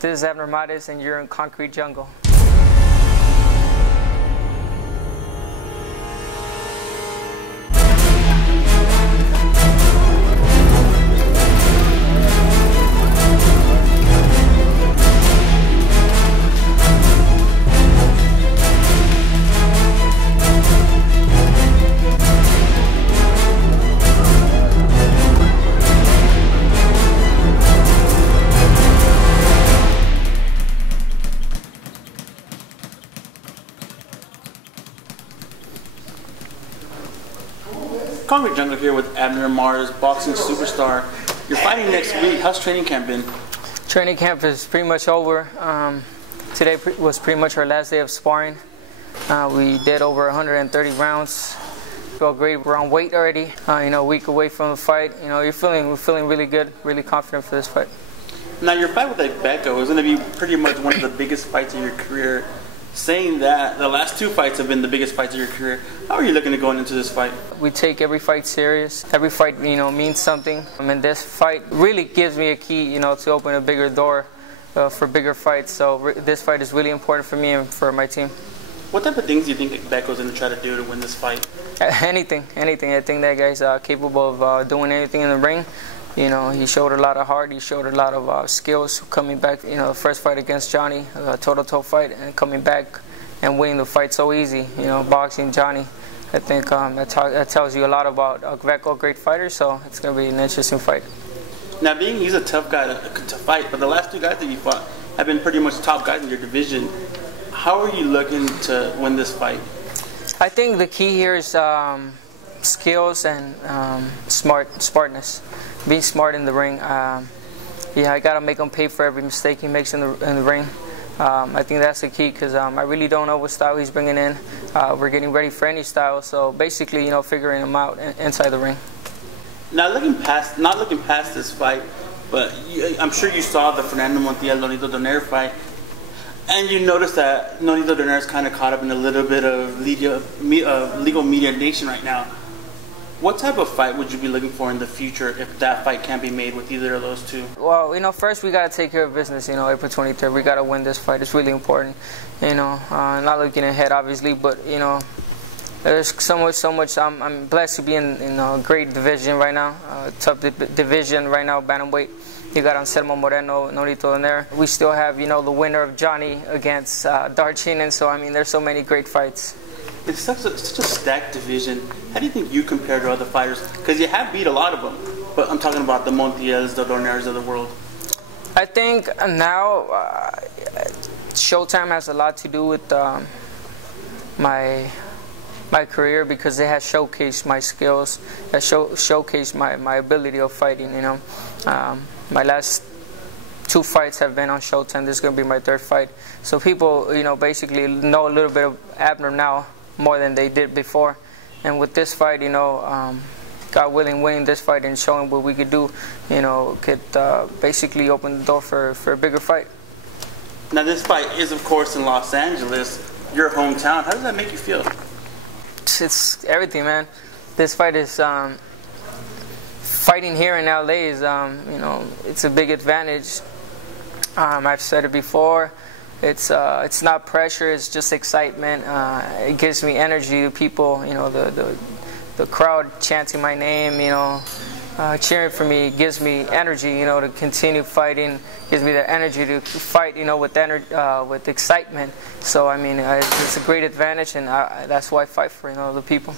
This is ABNER MARES, and you're in Concrete Jungle. KoncreteJungle here with ABNER MARES, boxing superstar. You're fighting next week. How's training camp been? Training camp is pretty much over. Today was pretty much our last day of sparring. We did over 130 rounds. Felt great. We're on weight already. A week away from the fight. We're feeling really good, really confident for this fight. Now your fight with Agbeko is going to be pretty much one of the biggest fights in your career. Saying that, the last two fights have been the biggest fights of your career. How are you looking at going into this fight? We take every fight serious. Every fight, means something. And this fight really gives me a key, to open a bigger door for bigger fights. So this fight is really important for me and for my team. What type of things do you think Agbeko is going to try to do to win this fight? Anything. I think that guy's capable of doing anything in the ring. He showed a lot of heart. He showed a lot of skills coming back. The first fight against Johnny, a toe-to-toe fight, and coming back and winning the fight so easy. Boxing Johnny. I think that tells you a lot about Agbeko, great fighter. So it's going to be an interesting fight. Now, he's a tough guy to fight, but the last two guys that you fought have been pretty much top guys in your division. How are you looking to win this fight? I think the key here is skills and smartness. Being smart in the ring. I gotta make him pay for every mistake he makes in the ring. I think that's the key because I really don't know what style he's bringing in. We're getting ready for any style, so basically, figuring him out inside the ring. Now, not looking past this fight, but I'm sure you saw the Fernando Montiel-Nonito Donaire fight, and you noticed that Nonito Donaire is kind of caught up in a little bit of legal mediation right now. What type of fight would you be looking for in the future if that fight can't be made with either of those two? Well, first we got to take care of business, April 23rd. We got to win this fight. It's really important, not looking ahead, obviously, but, there's so much. I'm blessed to be in a great division right now, tough division right now, bantamweight. You got Anselmo Moreno, Nonito in there. We still have, the winner of Johnny against Darchinen, so, there's so many great fights. It's such a stacked division. How do you think you compare to other fighters? Because you have beat a lot of them, but I'm talking about the Montiels, the Donaires of the world. I think now Showtime has a lot to do with my career because they have showcased my skills, showcased my ability of fighting. My last two fights have been on Showtime. This is going to be my third fight. So people, basically know a little bit of ABNER now more than they did before. And with this fight, God willing, winning this fight and showing what we could do, could basically open the door for a bigger fight. Now this fight is, of course, in Los Angeles, your hometown. How does that make you feel? It's everything, man. This fight is, fighting here in LA is, it's a big advantage. I've said it before. It's not pressure. It's just excitement. It gives me energy. People, the crowd chanting my name, cheering for me gives me energy, to continue fighting. Gives me the energy to fight, with excitement. So it's a great advantage, and that's why I fight for, the people.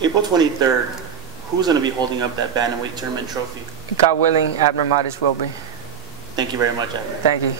April 23rd, who's going to be holding up that bantamweight tournament trophy? God willing, ABNER MARES will be. Thank you very much, ABNER. Thank you.